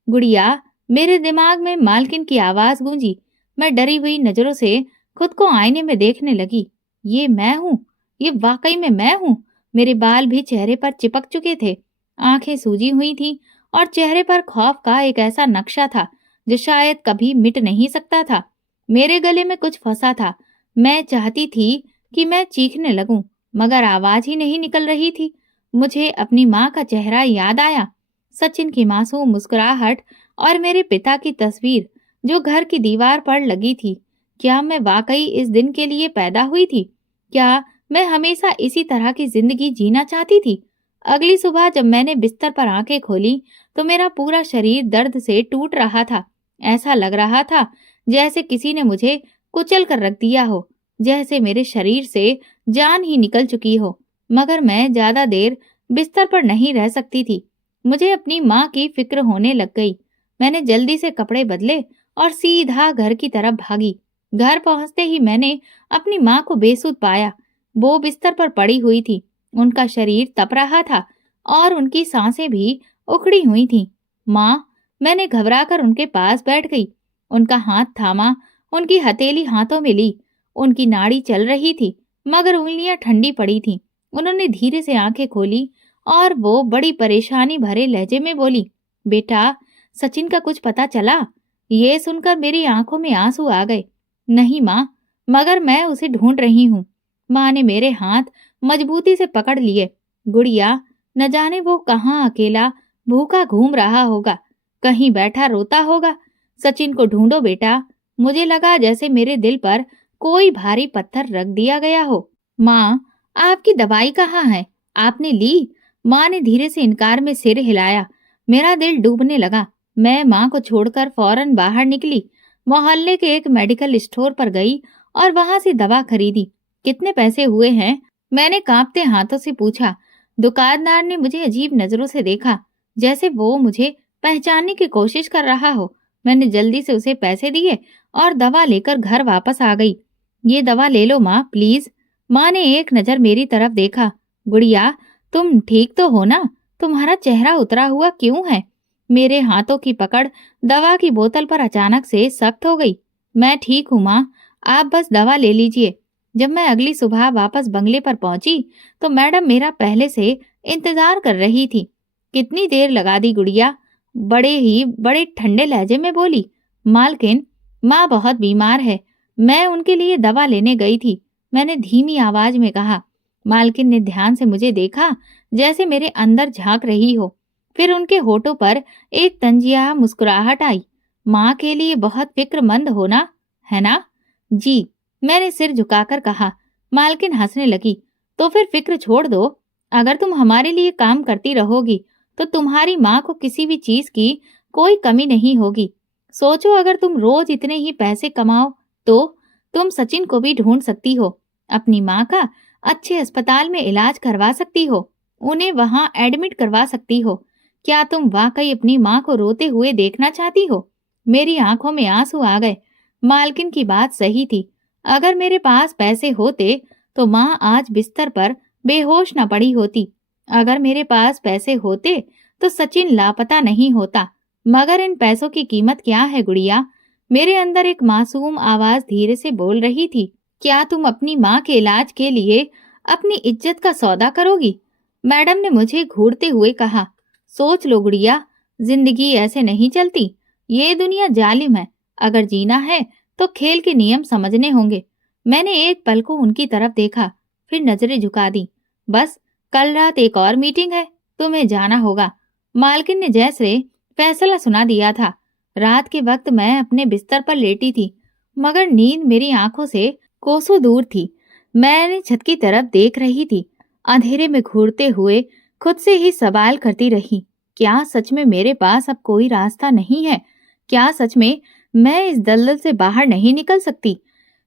गुड़िया, मेरे दिमाग में मालकिन की आवाज गूंजी। मैं डरी हुई नजरों से खुद को आईने में देखने लगी। ये मैं हूँ, ये वाकई में मैं हूँ। मेरे बाल भी चेहरे पर चिपक चुके थे, आंखें सूजी हुई थीं और चेहरे पर खौफ का एक ऐसा नक्शा था जो शायद कभी मिट नहीं सकता था। मेरे गले में कुछ फंसा था। मैं चाहती थी कि मैं चीखने लगूं, मगर आवाज ही नहीं निकल रही थी। मुझे अपनी माँ का चेहरा याद आया, सचिन की मासूम मुस्कुराहट और मेरे पिता की तस्वीर जो घर की दीवार पर लगी थी। क्या मैं वाकई इस दिन के लिए पैदा हुई थी? क्या मैं हमेशा इसी तरह की जिंदगी जीना चाहती थी? अगली सुबह जब मैंने बिस्तर पर आंखें खोली तो मेरा पूरा शरीर दर्द से टूट रहा था। ऐसा लग रहा था जैसे किसी ने मुझे कुचल कर रख दिया हो, जैसे मेरे शरीर से जान ही निकल चुकी हो। मगर मैं ज्यादा देर बिस्तर पर नहीं रह सकती थी। मुझे अपनी माँ की फिक्र होने लग गई। मैंने जल्दी से कपड़े बदले और सीधा घर की तरफ भागी। घर पहुंचते ही मैंने अपनी माँ को बेसुध पाया। वो बिस्तर पर पड़ी हुई थी, उनका शरीर तप रहा था और उनकी सांसें भी उखड़ी हुई थीं। माँ, मैंने घबराकर उनके पास बैठ गई, उनका हाथ थामा, उनकी हथेली हाथों में ली। उनकी नाड़ी चल रही थी, मगर उंगलियां ठंडी पड़ी थीं। उन्होंने धीरे से आंखें खोली और वो बड़ी परेशानी भरे लहजे में बोली, बेटा, सचिन का कुछ पता चला? ये सुनकर मेरी आंखों में आंसू आ गए। नहीं माँ, मगर मैं उसे ढूंढ रही हूँ। माँ ने मेरे हाथ मजबूती से पकड़ लिए। गुड़िया, न जाने वो कहाँ अकेला भूखा घूम रहा होगा, कहीं बैठा रोता होगा। सचिन को ढूंढो बेटा। मुझे लगा जैसे मेरे दिल पर कोई भारी पत्थर रख दिया गया हो। माँ, आपकी दवाई कहाँ है? आपने ली? माँ ने धीरे से इनकार में सिर हिलाया। मेरा दिल डूबने लगा। मैं माँ को छोड़कर फौरन बाहर निकली, मोहल्ले के एक मेडिकल स्टोर पर गई और वहां से दवा खरीदी। कितने पैसे हुए हैं? मैंने कांपते हाथों से पूछा। दुकानदार ने मुझे अजीब नजरों से देखा, जैसे वो मुझे पहचानने की कोशिश कर रहा हो। मैंने जल्दी से उसे पैसे दिए और दवा लेकर घर वापस आ गई। ये दवा ले लो माँ, प्लीज। माँ ने एक नजर मेरी तरफ देखा। गुड़िया, तुम ठीक तो हो ना? तुम्हारा चेहरा उतरा हुआ क्यों है? मेरे हाथों की पकड़ दवा की बोतल पर अचानक से सख्त हो गई। मैं ठीक हूँ माँ, आप बस दवा ले लीजिए। जब मैं अगली सुबह वापस बंगले पर पहुंची तो मैडम मेरा पहले से इंतजार कर रही थी। कितनी देर लगा दी गुड़िया? बड़े ठंडे लहजे में बोली। मालकिन, माँ बहुत बीमार है, मैं उनके लिए दवा लेने गई थी, मैंने धीमी आवाज में कहा। मालकिन ने ध्यान से मुझे देखा, जैसे मेरे अंदर झांक रही हो। फिर उनके होठों पर एक तंजिया मुस्कुराहट आई। माँ के लिए बहुत फिक्रमंद हो ना, है ना? जी, मैंने सिर झुकाकर कहा। मालकिन हंसने लगी। तो फिर फिक्र छोड़ दो। अगर तुम हमारे लिए काम करती रहोगी तो तुम्हारी माँ को किसी भी चीज की कोई कमी नहीं होगी। सोचो, अगर तुम रोज इतने ही पैसे कमाओ तो तुम सचिन को भी ढूंढ सकती हो, अपनी माँ का अच्छे अस्पताल में इलाज करवा सकती हो, उन्हें वहां एडमिट करवा सकती हो। क्या तुम वाकई अपनी माँ को रोते हुए देखना चाहती हो? मेरी आंखों में आंसू आ गए। मालकिन की बात सही थी। अगर मेरे पास पैसे होते तो माँ आज बिस्तर पर बेहोश न पड़ी होती। अगर मेरे पास पैसे होते तो सचिन लापता नहीं होता। मगर इन पैसों की कीमत क्या है गुड़िया? मेरे अंदर एक मासूम आवाज धीरे से बोल रही थी। क्या तुम अपनी माँ के इलाज के लिए अपनी इज्जत का सौदा करोगी? मैडम ने मुझे घूरते हुए कहा। सोच लो गुड़िया, जिंदगी ऐसे नहीं चलती। ये दुनिया जालिम है। अगर जीना है तो खेल के नियम समझने होंगे। मैंने एक पल को उनकी तरफ देखा, फिर नजरें झुका दी। बस, कल रात एक और मीटिंग है, तुम्हें जाना होगा। मालकिन ने जैसे फैसला सुना दिया था। रात के वक्त मैं अपने बिस्तर पर लेटी थी, मगर नींद मेरी आंखों से कोसों दूर थी। मैंने छत की तरफ देख रही थी, अंधेरे में घूरते हुए खुद से ही सवाल करती रही, क्या सच में मेरे पास अब कोई रास्ता नहीं है? क्या सच में मैं इस दलदल से बाहर नहीं निकल सकती?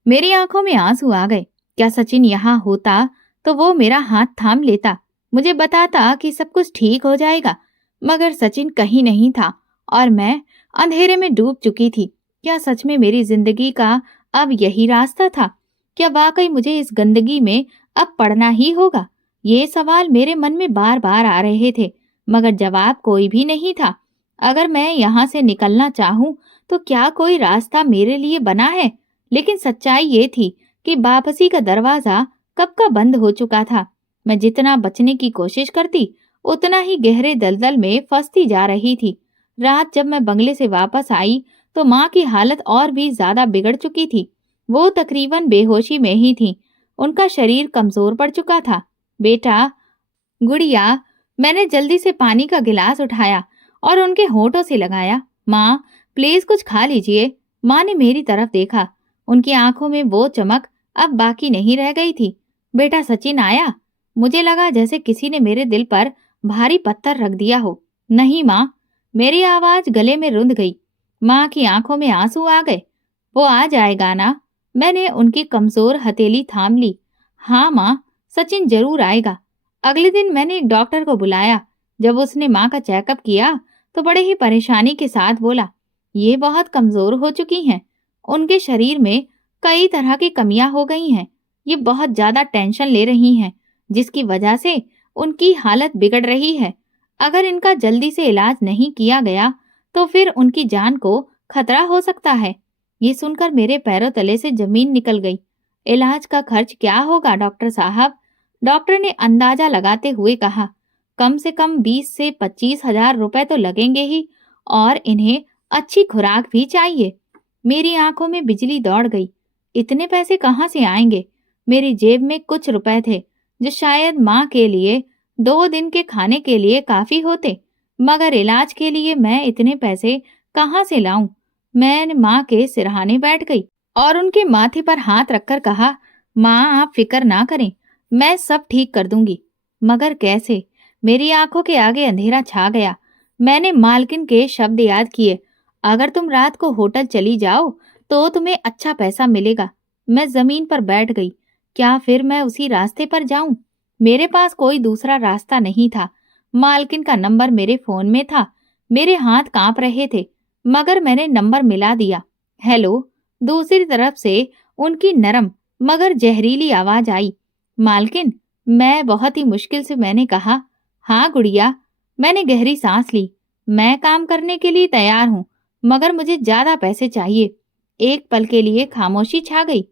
मेरी आंखों में आंसू आ गए। क्या सचिन यहाँ होता तो वो मेरा हाथ थाम लेता, मुझे बताता कि सब कुछ ठीक हो जाएगा। मगर सचिन कहीं नहीं था और मैं अंधेरे में डूब चुकी थी। क्या सच में मेरी जिंदगी का अब यही रास्ता था? क्या वाकई मुझे इस गंदगी में अब पड़ना ही होगा? ये सवाल मेरे मन में बार बार आ रहे थे, मगर जवाब कोई भी नहीं था। अगर मैं यहाँ से निकलना चाहूँ तो क्या कोई रास्ता मेरे लिए बना है? लेकिन सच्चाई ये थी कि वापसी का दरवाजा कब का बंद हो चुका था। मैं जितना बचने की कोशिश करती, उतना ही गहरे दलदल में फंसती जा रही थी। रात जब मैं बंगले से वापस आई तो माँ की हालत और भी ज्यादा बिगड़ चुकी थी। वो तकरीबन बेहोशी में ही थी। उनका शरीर कमजोर पड़ चुका था। बेटा, गुड़िया, मैंने जल्दी से पानी का गिलास उठाया और उनके होठों से लगाया। माँ, प्लीज कुछ खा लीजिए। माँ ने मेरी तरफ देखा। उनकी आंखों में वो चमक अब बाकी नहीं रह गई थी। बेटा, सचिन आया? मुझे लगा जैसे किसी ने मेरे दिल पर भारी पत्थर रख दिया हो। नहीं माँ, मेरी आवाज गले में रुंध गई। माँ की आंखों में आंसू आ गए। वो आ जाएगा ना? मैंने उनकी कमजोर हथेली थाम ली। हाँ माँ, सचिन जरूर आएगा। अगले दिन मैंने एक डॉक्टर को बुलाया। जब उसने माँ का चेकअप किया तो बड़े ही परेशानी के साथ बोला, ये बहुत कमजोर हो चुकी हैं। उनके शरीर में कई तरह की कमियां हो गई हैं। ये बहुत ज्यादा टेंशन ले रही हैं, जिसकी वजह से उनकी हालत बिगड़ रही है। अगर इनका जल्दी से इलाज नहीं किया गया तो फिर उनकी जान को खतरा हो सकता है। ये सुनकर मेरे पैरों तले से जमीन निकल गई। इलाज का खर्च क्या होगा डॉक्टर साहब? डॉक्टर ने अंदाजा लगाते हुए कहा, कम से कम 20 से 25 हजार रुपए तो लगेंगे ही, और इन्हें अच्छी खुराक भी चाहिए। मेरी आंखों में बिजली दौड़ गई। इतने पैसे कहाँ से आएंगे? मेरी जेब में कुछ रुपए थे जो शायद माँ के लिए 2 दिन के खाने के लिए काफी होते, मगर इलाज के लिए मैं इतने पैसे कहाँ से लाऊं? मैं माँ के सिरहाने बैठ गई और उनके माथे पर हाथ रखकर कहा, माँ आप फिक्र ना करें, मैं सब ठीक कर दूंगी। मगर कैसे? मेरी आंखों के आगे अंधेरा छा गया। मैंने मालकिन के शब्द याद किए, अगर तुम रात को होटल चली जाओ तो तुम्हें अच्छा पैसा मिलेगा। मैं जमीन पर बैठ गई। क्या फिर मैं उसी रास्ते पर जाऊं? मेरे पास कोई दूसरा रास्ता नहीं था। मालकिन का नंबर मेरे फोन में था। मेरे हाथ कांप रहे थे, मगर मैंने नंबर मिला दिया। हेलो। दूसरी तरफ से उनकी नरम मगर जहरीली आवाज आई। मालकिन, मैं बहुत ही मुश्किल से मैंने कहा, हाँ गुड़िया। मैंने गहरी सांस ली। मैं काम करने के लिए तैयार हूँ, मगर मुझे ज्यादा पैसे चाहिए। एक पल के लिए खामोशी छा गई।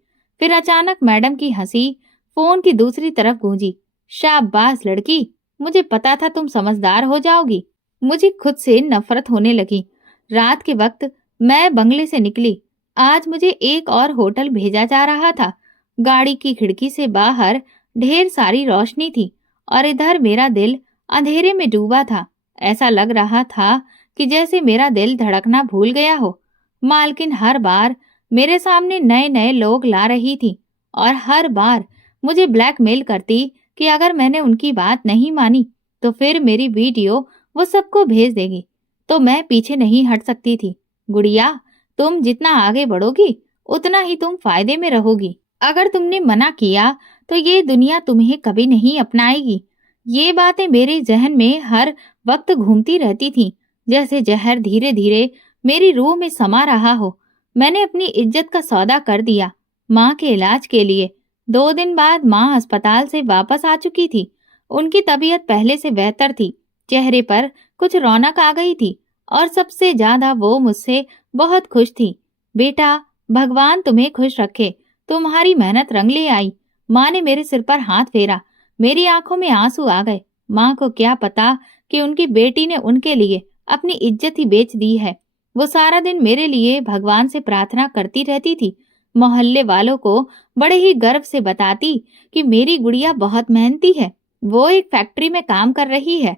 फिर अचानक मैडम की हंसी फोन की दूसरी तरफ गूंजी। शाबाश लड़की, मुझे पता था तुम समझदार हो जाओगी। मुझे खुद से नफरत होने लगी। रात के वक्त मैं बंगले से निकली। आज मुझे एक और होटल भेजा जा रहा था। गाड़ी की खिड़की से बाहर ढेर सारी रोशनी थी और इधर मेरा दिल अंधेरे में डूबा था। ऐसा लग रहा था कि जैसे मेरा दिल धड़कना भूल गया हो। मालकिन हर बार मेरे सामने नए नए लोग ला रही थी और हर बार मुझे ब्लैकमेल करती कि अगर मैंने उनकी बात नहीं मानी तो फिर मेरी वीडियो वो सबको भेज देगी। तो मैं पीछे नहीं हट सकती थी। गुड़िया, तुम जितना आगे बढ़ोगी उतना ही तुम फायदे में रहोगी। अगर तुमने मना किया तो ये दुनिया तुम्हें कभी नहीं अपनाएगी। ये बातें मेरे जहन में हर वक्त घूमती रहती थीं, जैसे जहर धीरे धीरे मेरी रूह में समा रहा हो। मैंने अपनी इज्जत का सौदा कर दिया माँ के इलाज के लिए। 2 दिन बाद माँ अस्पताल से वापस आ चुकी थी। उनकी तबीयत पहले से बेहतर थी। चेहरे पर कुछ रौनक आ गई थी और सबसे ज्यादा वो मुझसे बहुत खुश थी। बेटा, भगवान तुम्हें खुश रखे। तुम्हारी मेहनत रंग ले आई। माँ ने मेरे सिर पर हाथ फेरा। मेरी आंखों में आंसू आ गए। माँ को क्या पता कि उनकी बेटी ने उनके लिए अपनी इज्जत ही बेच दी है। वो सारा दिन मेरे लिए भगवान से प्रार्थना करती रहती थी। मोहल्ले वालों को बड़े ही गर्व से बताती कि मेरी गुड़िया बहुत मेहनती है, वो एक फैक्ट्री में काम कर रही है।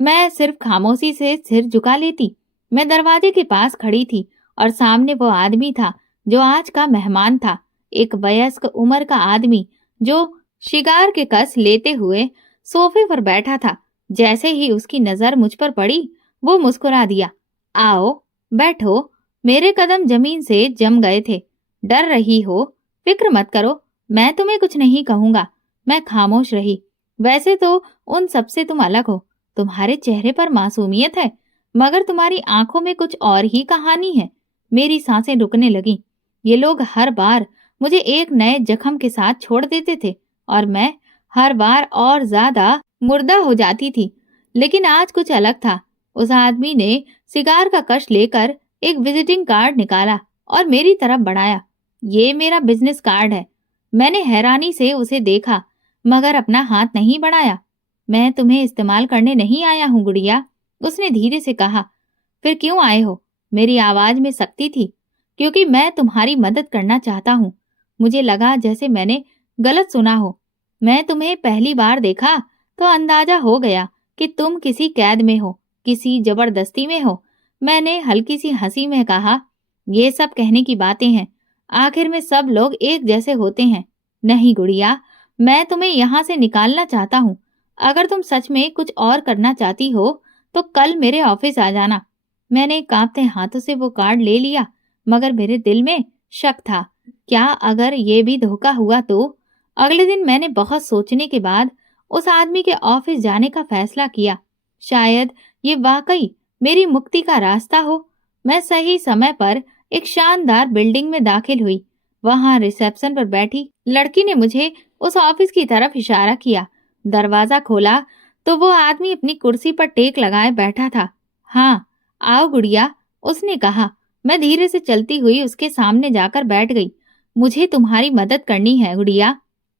मैं सिर्फ खामोशी से सिर झुका लेती। मैं दरवाजे के पास खड़ी थी और सामने वो आदमी था जो आज का मेहमान था, एक वयस्क उम्र का आदमी जो शिकार के कस लेते हुए सोफे पर बैठा था। जैसे ही उसकी नजर मुझ पर पड़ी, वो मुस्कुरा दिया। आओ, बैठो। मेरे कदम जमीन से जम गए थे। डर रही हो? फिक्र मत करो, मैं तुम्हें कुछ नहीं कहूंगा। मैं खामोश रही। वैसे तो उन सबसे तुम अलग हो। तुम्हारे चेहरे पर मासूमियत है, मगर तुम्हारी आंखों में कुछ और ही कहानी है। मेरी सांसें रुकने लगी। ये लोग हर बार मुझे एक नए जख्म के साथ छोड़ देते थे और मैं हर बार और ज्यादा मुर्दा हो जाती थी। लेकिन आज कुछ अलग था। उस आदमी ने सिगार का कश लेकर एक विजिटिंग कार्ड निकाला और मेरी तरफ बढ़ाया। ये मेरा बिजनेस कार्ड है। मैंने हैरानी से उसे देखा, मगर अपना हाथ नहीं बढ़ाया। मैं तुम्हें इस्तेमाल करने नहीं आया हूँ गुड़िया, उसने धीरे से कहा। फिर क्यों आए हो? मेरी आवाज में सख्ती थी। क्योंकि मैं तुम्हारी मदद करना चाहता हूँ। मुझे लगा जैसे मैंने गलत सुना हो। मैं तुम्हें पहली बार देखा तो अंदाजा हो गया कि तुम किसी कैद में हो, किसी जबरदस्ती में हो। मैंने हल्की सी हंसी में कहा, ये सब कहने की बातें हैं। आखिर में सब लोग एक जैसे होते हैं। नहीं गुड़िया, मैं तुम्हें यहाँ से निकालना चाहता हूँ। अगर तुम सच में कुछ और करना चाहती हो तो कल मेरे ऑफिस आ जाना। मैंने कांपते हाथों से वो कार्ड ले लिया, मगर मेरे दिल में शक था। क्या अगर ये भी धोखा हुआ तो? अगले दिन मैंने बहुत सोचने के बाद उस आदमी के ऑफिस जाने का फैसला किया। शायद ये वाकई मेरी मुक्ति का रास्ता हो। मैं सही समय पर एक शानदार बिल्डिंग में दाखिल हुई। वहां रिसेप्शन पर बैठी लड़की ने मुझे उस ऑफिस की तरफ इशारा किया। दरवाजा खोला तो वो आदमी अपनी कुर्सी पर टेक लगाए बैठा था। हाँ, आओ गुड़िया, उसने कहा। मैं धीरे से चलती हुई उसके सामने जाकर बैठ गई। मुझे तुम्हारी मदद करनी है गुड़िया।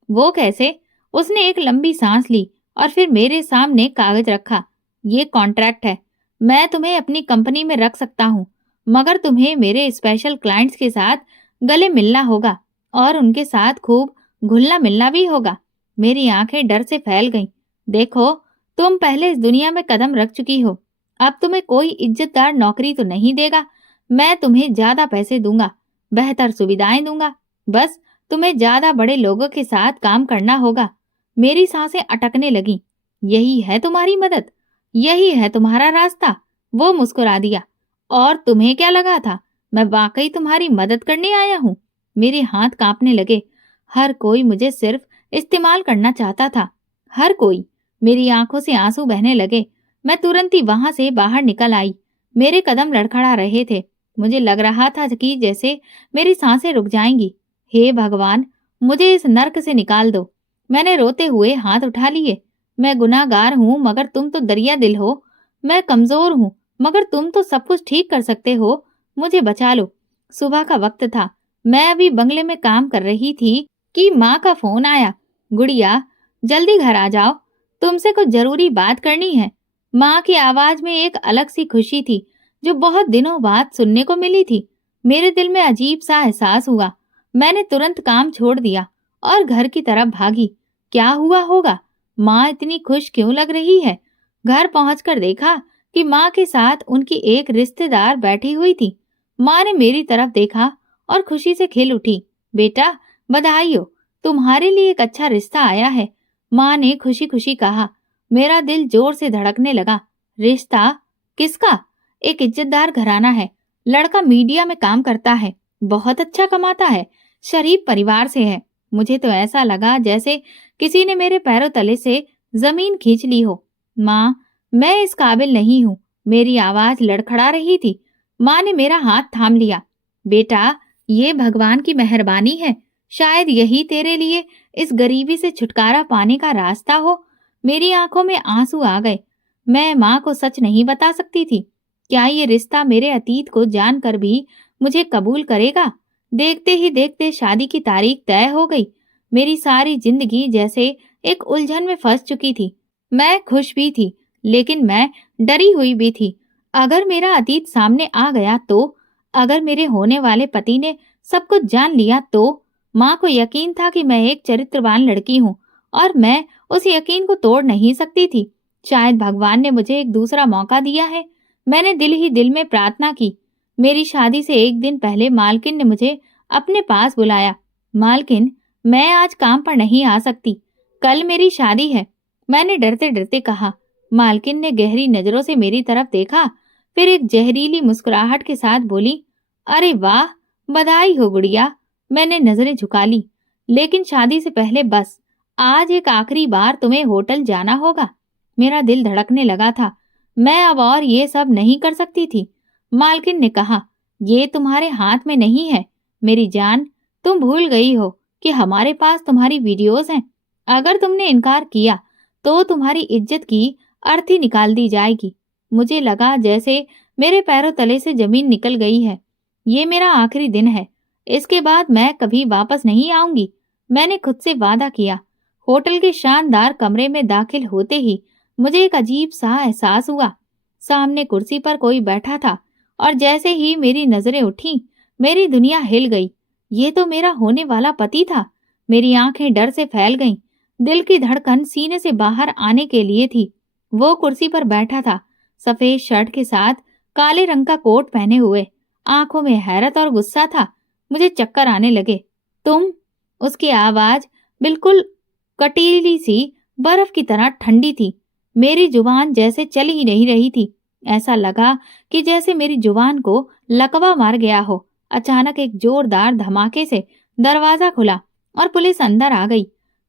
वो कैसे? उसने एक लंबी सांस ली और फिर मेरे सामने कागज रखा। ये कॉन्ट्रैक्ट है। मैं तुम्हें अपनी कंपनी में रख सकता हूँ, मगर तुम्हें मेरे स्पेशल क्लाइंट्स के साथ गले मिलना होगा और उनके साथ खूब घुलना मिलना भी होगा। मेरी आंखें डर से फैल गईं। देखो, तुम पहले इस दुनिया में कदम रख चुकी हो। अब तुम्हें कोई इज्जतदार नौकरी तो नहीं देगा। मैं तुम्हें ज्यादा पैसे दूंगा, बेहतर सुविधाएं दूंगा। बस तुम्हें ज्यादा बड़े लोगों के साथ काम करना होगा। मेरी सांसें अटकने लगी। यही है तुम्हारी मदद? यही है तुम्हारा रास्ता? वो मुस्कुरा दिया। और तुम्हें क्या लगा था मैं वाकई तुम्हारी मदद करने आया हूँ? मेरे हाथ कांपने लगे। हर कोई मुझे सिर्फ इस्तेमाल करना चाहता था, हर कोई। मेरी आंखों से आंसू बहने लगे। मैं तुरंत ही वहां से बाहर निकल आई। मेरे कदम लड़खड़ा रहे थे। मुझे लग रहा था कि जैसे मेरी सांसें रुक जाएंगी। हे भगवान, मुझे इस नर्क से निकाल दो। मैंने रोते हुए हाथ उठा लिए। मैं गुनाहगार हूँ, मगर तुम तो दरिया दिल हो। मैं कमजोर हूँ, मगर तुम तो सब कुछ ठीक कर सकते हो। मुझे बचा लो। सुबह का वक्त था। मैं अभी बंगले में काम कर रही थी कि माँ का फोन आया। गुड़िया, जल्दी घर आ जाओ, तुमसे कुछ जरूरी बात करनी है। माँ की आवाज में एक अलग सी खुशी थी जो बहुत दिनों बाद सुनने को मिली थी। मेरे दिल में अजीब सा एहसास हुआ। मैंने तुरंत काम छोड़ दिया और घर की तरफ भागी। क्या हुआ होगा? माँ इतनी खुश क्यों लग रही है? घर पहुंचकर देखा कि माँ के साथ उनकी एक रिश्तेदार बैठी हुई थी। माँ ने मेरी तरफ देखा और खुशी से खिल उठी। बेटा, बधाई हो, तुम्हारे लिए एक अच्छा रिश्ता आया है। माँ ने खुशी खुशी कहा। मेरा दिल जोर से धड़कने लगा। रिश्ता? किसका? एक इज्जतदार घराना है। लड़का मीडिया में काम करता है, बहुत अच्छा कमाता है, शरीफ परिवार से है। मुझे तो ऐसा लगा जैसे किसी ने मेरे पैरों तले से जमीन खींच ली हो। माँ, मैं इस काबिल नहीं हूँ। मेरी आवाज लड़खड़ा रही थी। माँ ने मेरा हाथ थाम लिया। बेटा, ये भगवान की मेहरबानी है। शायद यही तेरे लिए इस गरीबी से छुटकारा पाने का रास्ता हो। मेरी आंखों में आंसू आ गए। मैं माँ को सच नहीं बता सकती थी। क्या ये रिश्ता मेरे अतीत को जानकर भी मुझे कबूल करेगा? देखते ही देखते शादी की तारीख तय हो गई। मेरी सारी जिंदगी जैसे एक उलझन में फंस चुकी थी। मैं खुश भी थी, लेकिन मैं डरी हुई भी थी। अगर मेरा अतीत सामने आ गया तो, अगर मेरे होने वाले पति ने सब कुछ जान लिया तो। माँ को यकीन था कि मैं एक चरित्रवान लड़की हूँ और मैं उस यकीन को तोड़ नहीं सकती थी। शायद भगवान ने मुझे एक दूसरा मौका दिया है। मैंने दिल ही दिल में प्रार्थना की। मेरी शादी से एक दिन पहले मालकिन ने मुझे अपने पास बुलाया। मालकिन, मैं आज काम पर नहीं आ सकती, कल मेरी शादी है, मैंने डरते डरते कहा। मालकिन ने गहरी नजरों से मेरी तरफ देखा, फिर एक जहरीली मुस्कुराहट के साथ बोली, अरे वाह, बधाई हो गुड़िया। मैंने नजरें झुका ली। लेकिन शादी से पहले बस आज एक आखिरी बार तुम्हें होटल जाना होगा। मेरा दिल धड़कने लगा था। मैं अब और ये सब नहीं कर सकती थी। मालकिन ने कहा, ये तुम्हारे हाथ में नहीं है मेरी जान। तुम भूल गई हो कि हमारे पास तुम्हारी वीडियोस हैं। अगर तुमने इनकार किया तो तुम्हारी इज्जत की अर्थी निकाल दी जाएगी। मुझे लगा जैसे मेरे पैरों तले से जमीन निकल गई है। ये मेरा आखिरी दिन है, इसके बाद मैं कभी वापस नहीं आऊंगी। मैंने खुद से वादा किया। होटल के शानदार कमरे में दाखिल होते ही मुझे एक अजीब सा एहसास हुआ। सामने कुर्सी पर कोई बैठा था और जैसे ही मेरी नजरें उठी, मेरी दुनिया हिल गई। ये तो मेरा होने वाला पति था। मेरी आंखें डर से फैल गईं। दिल की धड़कन सीने से बाहर आने के लिए थी। वो कुर्सी पर बैठा था, सफेद शर्ट के साथ काले रंग का कोट पहने हुए। आंखों में हैरत और गुस्सा था। मुझे चक्कर आने लगे। तुम? उसकी आवाज बिल्कुल कटीली सी बर्फ की तरह ठंडी थी। मेरी जुबान जैसे चल ही नहीं रही थी। ऐसा लगा कि जैसे मेरी जुबान को लकवा मार गया हो। अचानक एक जोरदार धमाके से दरवाजा खुला और पुलिस अंदर आ गई।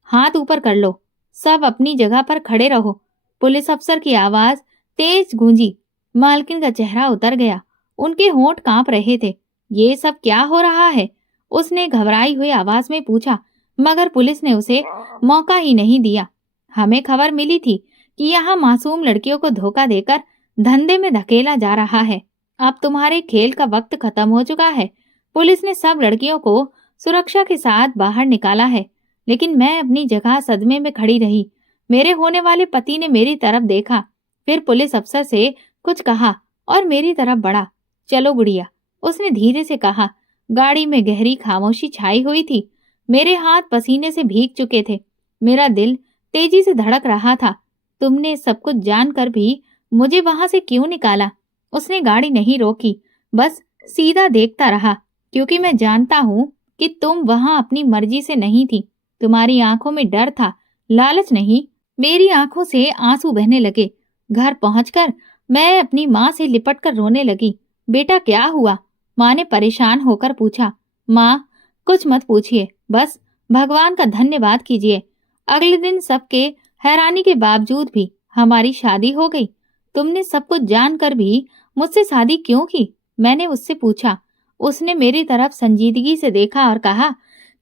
हाथ ऊपर कर लो, सब अपनी जगह पर खड़े रहो। पुलिस अफसर की आवाज तेज गूंजी। मालकिन का चेहरा उतर गया। उनके होंठ कांप रहे थे। ये सब क्या हो रहा है? उसने घबराई हुई आवाज में पूछा, मगर पुलिस ने उसे मौका ही नहीं दिया। हमें खबर मिली थी कि यहाँ मासूम लड़कियों को धोखा देकर धंधे में धकेला जा रहा है। अब तुम्हारे खेल का वक्त खत्म हो चुका है। पुलिस ने सब लड़कियों को सुरक्षा के साथ बाहर निकाला है, लेकिन मैं अपनी जगह सदमे में खड़ी रही। मेरे होने वाले पति ने मेरी तरफ देखा, फिर पुलिस अफसर से कुछ कहा और मेरी तरफ बढ़ा। चलो गुड़िया, उसने धीरे से कहा। गाड़ी में गहरी खामोशी छाई हुई थी। मेरे हाथ पसीने से भीग चुके थे। मेरा दिल तेजी से धड़क रहा था। तुमने सब कुछ जानकर भी मुझे वहां से क्यों निकाला? उसने गाड़ी नहीं रोकी, बस सीधा देखता रहा, क्योंकि मैं जानता हूँ कि तुम वहां अपनी मर्जी से नहीं थी। तुम्हारी आंखों में डर था, लालच नहीं। मेरी आंखों से आंसू बहने लगे। घर पहुंचकर मैं अपनी माँ से लिपटकर रोने लगी। बेटा क्या हुआ? माँ ने परेशान होकर पूछा। माँ, कुछ मत पूछिए, बस भगवान का धन्यवाद कीजिए। अगले दिन सबके हैरानी के बावजूद भी हमारी शादी हो गई। तुमने सब कुछ जानकर भी मुझसे शादी क्यों की? मैंने उससे पूछा। उसने मेरी तरफ संजीदगी से देखा और कहा,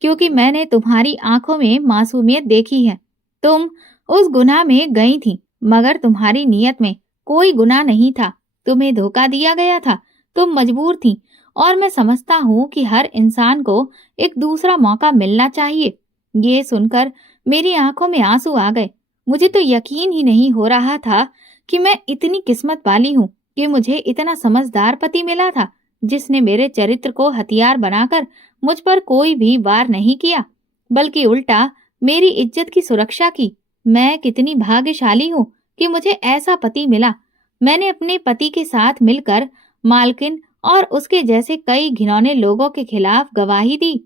क्योंकि मैंने तुम्हारी आंखों में मासूमियत देखी है। तुम उस गुनाह में गई थी, मगर तुम्हारी नीयत में कोई गुनाह नहीं था। तुम्हें धोखा दिया गया था, तुम मजबूर थी, और मैं समझता हूँ कि हर इंसान को एक दूसरा मौका मिलना चाहिए। ये सुनकर मेरी आंखों में आंसू आ गए। मुझे तो यकीन ही नहीं हो रहा था कि मैं इतनी किस्मत वाली हूँ कि मुझे इतना समझदार पति मिला था, जिसने मेरे चरित्र को हथियार बनाकर मुझ पर कोई भी वार नहीं किया, बल्कि उल्टा मेरी इज्जत की सुरक्षा की। मैं कितनी भाग्यशाली हूँ कि मुझे ऐसा पति मिला। मैंने अपने पति के साथ मिलकर मालकिन और उसके जैसे कई घिनौने लोगों के खिलाफ गवाही दी।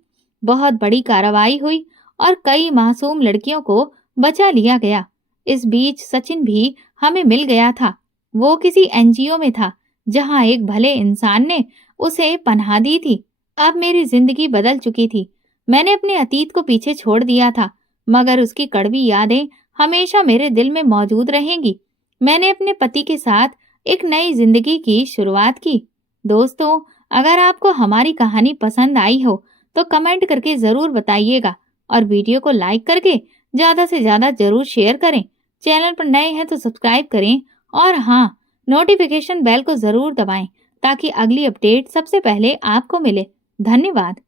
बहुत बड़ी कार्रवाई हुई और कई मासूम लड़कियों को बचा लिया गया। इस बीच सचिन भी हमें मिल गया था। वो किसी एनजीओ में था, जहां एक भले इंसान ने उसे पनाह दी थी। अब मेरी जिंदगी बदल चुकी थी। मैंने अपने अतीत को पीछे छोड़ दिया था, मगर उसकी कड़वी यादें हमेशा मेरे दिल में मौजूद रहेंगी। मैंने अपने पति के साथ एक नई जिंदगी की शुरुआत की। दोस्तों, अगर आपको हमारी कहानी पसंद आई हो तो कमेंट करके जरूर बताइएगा और वीडियो को लाइक करके ज्यादा से ज्यादा जरूर शेयर करें। चैनल पर नए हैं तो सब्सक्राइब करें और हाँ, नोटिफिकेशन बेल को जरूर दबाएं ताकि अगली अपडेट सबसे पहले आपको मिले। धन्यवाद।